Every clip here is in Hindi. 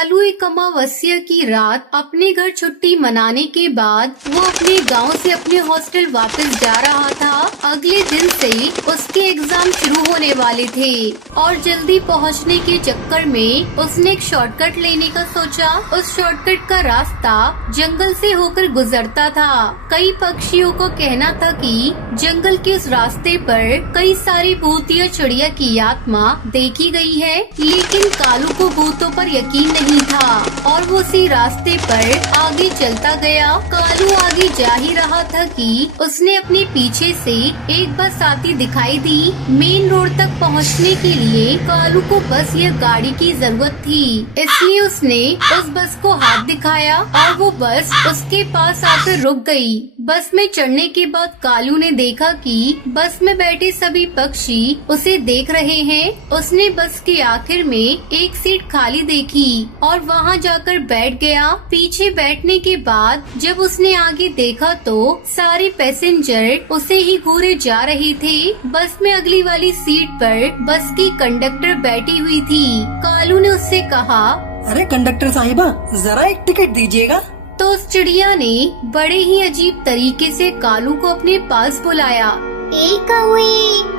कालू एक अमावस्या की रात अपने घर छुट्टी मनाने के बाद वो अपने गांव से अपने हॉस्टल वापस जा रहा था। अगले दिन से उसके एग्जाम शुरू होने वाले थे और जल्दी पहुंचने के चक्कर में उसने एक शॉर्टकट लेने का सोचा। उस शॉर्टकट का रास्ता जंगल से होकर गुजरता था। कई पक्षियों को कहना था कि जंगल के उस रास्ते पर कई सारी भूत या चिड़िया की आत्मा देखी गई है, लेकिन कालू को भूतों पर यकीन नहीं था और वो उसी रास्ते पर आगे चलता गया। कालू आगे जा ही रहा था कि उसने अपने पीछे से एक बस आती दिखाई दी। मेन रोड तक पहुंचने के लिए कालू को बस या गाड़ी की जरूरत थी, इसलिए उसने उस बस को हाथ दिखाया और वो बस उसके पास आकर रुक गई। बस में चढ़ने के बाद कालू ने देखा कि बस में बैठे सभी पक्षी उसे देख रहे हैं। उसने बस के आखिर में एक सीट खाली देखी और वहां जाकर बैठ गया। पीछे बैठने के बाद जब उसने आगे देखा तो सारे पैसेंजर उसे ही घूरे जा रहे थे। बस में अगली वाली सीट पर बस की कंडक्टर बैठी हुई थी। कालू ने उससे कहा, अरे कंडक्टर साहिबा, जरा एक टिकट दीजिएगा। तो उस चिड़िया ने बड़े ही अजीब तरीके से कालू को अपने पास बुलाया। एक कौवे,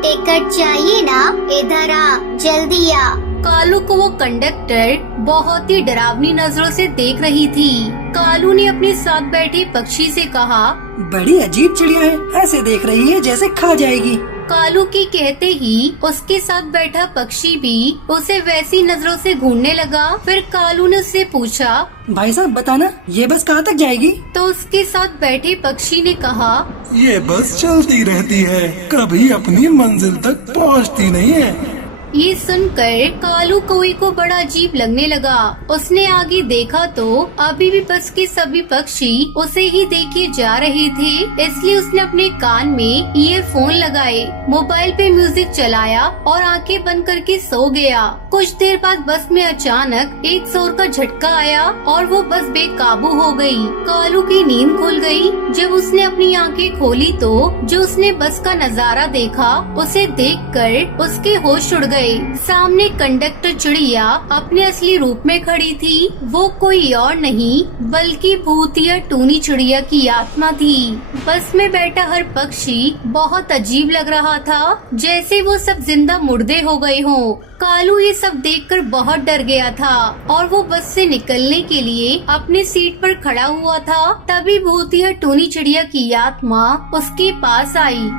टिकट चाहिए ना? इधर आ, जल्दी आ। कालू को वो कंडक्टर बहुत ही डरावनी नजरों से देख रही थी। कालू ने अपने साथ बैठे पक्षी से कहा, बड़ी अजीब चिड़िया है, ऐसे देख रही है जैसे खा जाएगी। कालू के कहते ही उसके साथ बैठा पक्षी भी उसे वैसी नजरों से घूरने लगा। फिर कालू ने उससे पूछा, भाई साहब बताना, ये बस कहाँ तक जाएगी? तो उसके साथ बैठे पक्षी ने कहा, ये बस चलती रहती है, कभी अपनी मंजिल तक पहुंचती नहीं है। ये सुनकर कालू कौवे को बड़ा अजीब लगने लगा। उसने आगे देखा तो अभी भी बस के सभी पक्षी उसे ही देखे जा रहे थे, इसलिए उसने अपने कान में ईयरफोन लगाए, मोबाइल पे म्यूजिक चलाया और आंखें बंद करके सो गया। कुछ देर बाद बस में अचानक एक जोर का झटका आया और वो बस बेकाबू हो गई। कालू की नींद खुल गई। जब उसने अपनी आंखें खोली तो जो उसने बस का नजारा देखा, उसे देखकर उसके होश उड़ गए। सामने कंडक्टर चिड़िया अपने असली रूप में खड़ी थी। वो कोई और नहीं बल्कि भूत या टूनी चिड़िया की आत्मा थी। बस में बैठा हर पक्षी बहुत अजीब लग रहा था, जैसे वो सब जिंदा मुर्दे हो गए हों। कालू ये सब देखकर बहुत डर गया था और वो बस से निकलने के लिए अपने सीट पर खड़ा हुआ था। तभी भूत या टूनी चिड़िया की आत्मा उसके पास आई।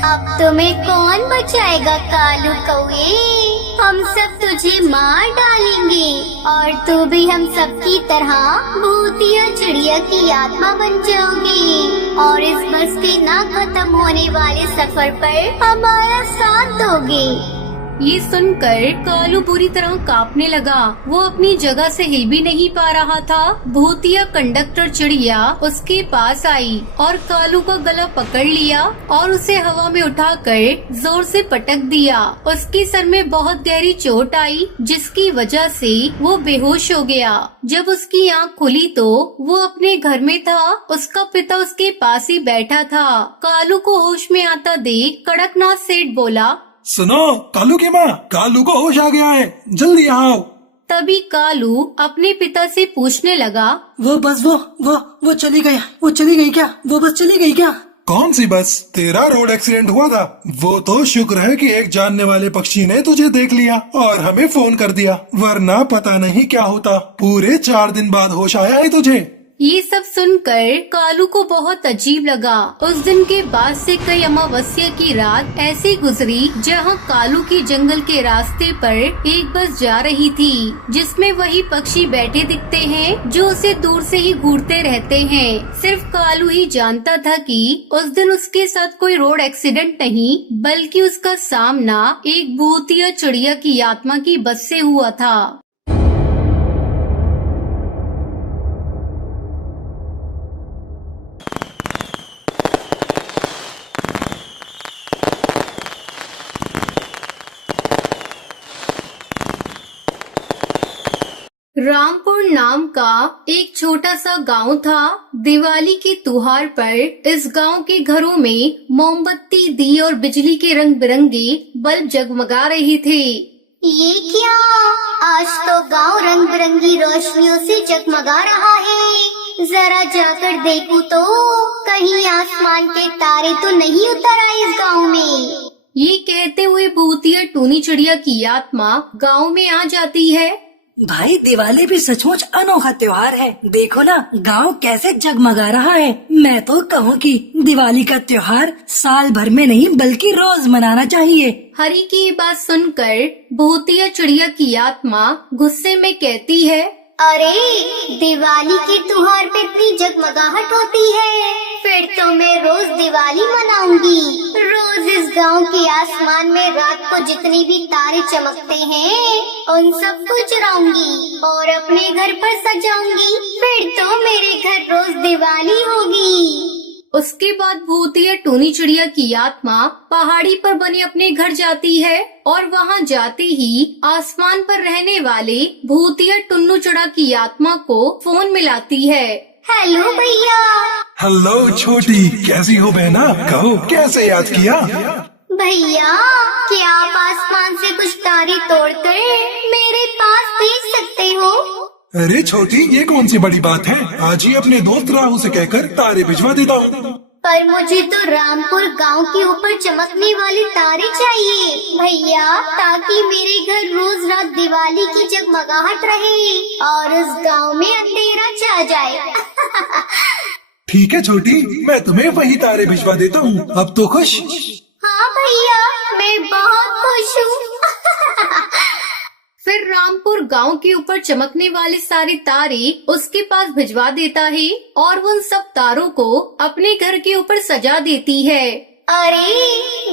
अब तुम्हें कौन बचाएगा कालू कौवे? हम सब तुझे मार डालेंगे और तू भी हम सब की तरह भूतिया चिड़िया की आत्मा बन जाओगी और इस बस के ना खत्म होने वाले सफर पर हमारा साथ दोगे। ये सुनकर कालू बुरी तरह कांपने लगा। वो अपनी जगह से हिल भी नहीं पा रहा था। भूतिया कंडक्टर चिड़िया उसके पास आई और कालू का गला पकड़ लिया और उसे हवा में उठाकर जोर से पटक दिया। उसके सर में बहुत गहरी चोट आई, जिसकी वजह से वो बेहोश हो गया। जब उसकी आंख खुली तो वो अपने घर में था। उसका पिता उसके पास ही बैठा था। कालू को होश में आता देख कड़कनाथ सेठ बोला, सुनो कालू की माँ, कालू को होश आ गया है, जल्दी आओ। तभी कालू अपने पिता से पूछने लगा, वो बस वो चली गई क्या? वो बस चली गई क्या? कौन सी बस? तेरा रोड एक्सीडेंट हुआ था। वो तो शुक्र है कि एक जानने वाले पक्षी ने तुझे देख लिया और हमें फोन कर दिया, वरना पता नहीं क्या होता। पूरे 4 दिन बाद होश आया है तुझे। ये सब सुनकर कालू को बहुत अजीब लगा। उस दिन के बाद से कई अमावस्या की रात ऐसी गुजरी जहाँ कालू की जंगल के रास्ते पर एक बस जा रही थी, जिसमें वही पक्षी बैठे दिखते हैं जो उसे दूर से ही घूरते रहते हैं। सिर्फ कालू ही जानता था कि उस दिन उसके साथ कोई रोड एक्सीडेंट नहीं, बल्कि उसका सामना एक भूत या चिड़िया की आत्मा की बस से हुआ था। रामपुर नाम का एक छोटा सा गांव था। दिवाली के त्योहार पर इस गांव के घरों में मोमबत्ती, दिए और बिजली के रंग बिरंगे बल्ब जगमगा रहे थे। ये क्या? आज तो गांव रंग बिरंगी रोशनियों से जगमगा रहा है। जरा जाकर देखूं तो कहीं आसमान के तारे तो नहीं उतर आए इस गांव में। ये कहते हुए भूतिया टूनी चिड़िया की आत्मा गांव में आ जाती है। भाई दिवाली भी सचमुच अनोखा त्योहार है। देखो ना गांव कैसे जगमगा रहा है। मैं तो कहूँ कि दिवाली का त्योहार साल भर में नहीं बल्कि रोज मनाना चाहिए। हरी की ये बात सुनकर भूतिया चिड़िया की आत्मा गुस्से में कहती है, अरे दिवाली के त्योहार पे इतनी जगमगाहट होती है, फिर तो मैं रोज दिवाली मनाऊंगी। रोज इस गांव के आसमान में रात को जितनी भी तारे चमकते हैं उन सबको चुराऊंगी और अपने घर पर सजाऊंगी। फिर तो मेरे घर रोज दिवाली होगी। उसके बाद भूतिया टूनी चिड़िया की आत्मा पहाड़ी पर बने अपने घर जाती है और वहाँ जाते ही आसमान पर रहने वाले भूतिया टुन्नू चिड़ा की आत्मा को फोन मिलाती है। हेलो भैया। हेलो छोटी, कैसी हो बहना? कहो कैसे याद किया? भैया क्या आप आसमान से कुछ तारे तोड़कर मेरे पास भेज सकते हो? अरे छोटी, ये कौन सी बड़ी बात है? आज ही अपने दोस्त राहु से कहकर तारे भिजवा देता हूँ। पर मुझे तो रामपुर गांव के ऊपर चमकने वाले तारे चाहिए भैया, ताकि मेरे घर रोज रात दिवाली की जगमगाहट रहे और उस गांव में अंधेरा छा जाए। ठीक है छोटी, मैं तुम्हें वही तारे भिजवा देता हूँ। अब तो खुश? हाँ भैया, मैं बहुत खुश हूँ। फिर रामपुर गांव के ऊपर चमकने वाले सारे तारे उसके पास भिजवा देता है और वो उन सब तारों को अपने घर के ऊपर सजा देती है। अरे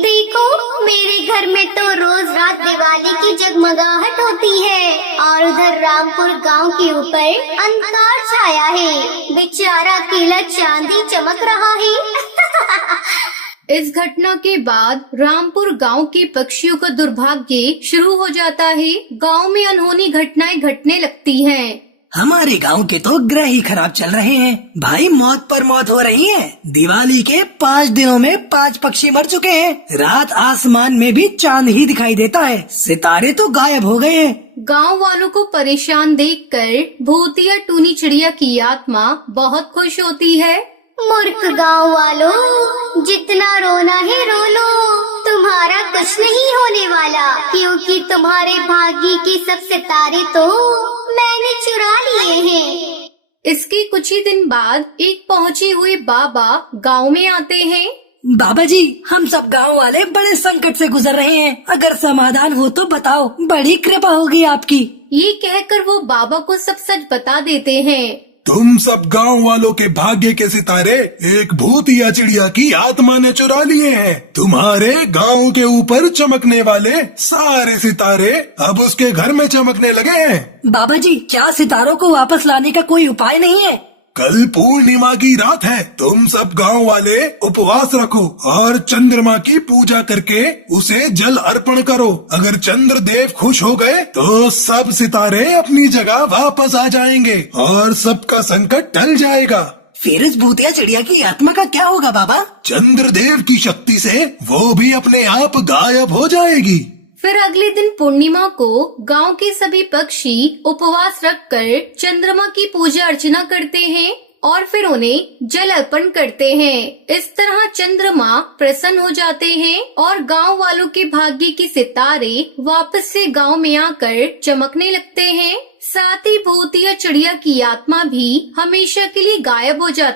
देखो, मेरे घर में तो रोज रात दिवाली की जगमगाहट होती है और उधर रामपुर गांव के ऊपर अंधकार छाया है। बेचारा अकेला चांदी चमक रहा है। इस घटना के बाद रामपुर गांव के पक्षियों का दुर्भाग्य शुरू हो जाता है। गांव में अनहोनी घटनाएं घटने लगती हैं। हमारे गांव के तो ग्रह ही खराब चल रहे हैं भाई। मौत पर मौत हो रही है। दिवाली के 5 दिनों में 5 पक्षी मर चुके हैं। रात आसमान में भी चांद ही दिखाई देता है, सितारे तो गायब हो गए हैं। गांव वालों को परेशान देखकर भूतिया टूनी चिड़िया की आत्मा बहुत खुश होती है। मूर्ख गांव वालों, जितना रोना है रो लो, तुम्हारा कुछ नहीं होने वाला, क्योंकि तुम्हारे भाग्य के सब सितारे तो मैंने चुरा लिए हैं। इसके कुछ ही दिन बाद एक पहुँचे हुए बाबा गांव में आते हैं। बाबा जी, हम सब गांव वाले बड़े संकट से गुजर रहे हैं। अगर समाधान हो तो बताओ, बड़ी कृपा होगी आपकी। ये कहकर वो बाबा को सब सच बता देते हैं। तुम सब गांव वालों के भाग्य के सितारे एक भूतिया चिड़िया की आत्मा ने चुरा लिए हैं। तुम्हारे गांव के ऊपर चमकने वाले सारे सितारे अब उसके घर में चमकने लगे हैं। बाबा जी, क्या सितारों को वापस लाने का कोई उपाय नहीं है? कल पूर्णिमा की रात है। तुम सब गांव वाले उपवास रखो और चंद्रमा की पूजा करके उसे जल अर्पण करो। अगर चंद्र देव खुश हो गए तो सब सितारे अपनी जगह वापस आ जाएंगे और सबका संकट टल जाएगा। फिर इस भूतिया चिड़िया की आत्मा का क्या होगा बाबा? चंद्रदेव की शक्ति से वो भी अपने आप गायब हो जाएगी। फिर अगले दिन पूर्णिमा को गांव के सभी पक्षी उपवास रखकर चंद्रमा की पूजा अर्चना करते हैं और फिर उन्हें जल अर्पण करते हैं। इस तरह चंद्रमा प्रसन्न हो जाते हैं और गांव वालों के भाग्य के सितारे वापस से गांव में आकर चमकने लगते हैं। साथ ही भूतिया चिड़िया की आत्मा भी हमेशा के लिए गायब हो जाती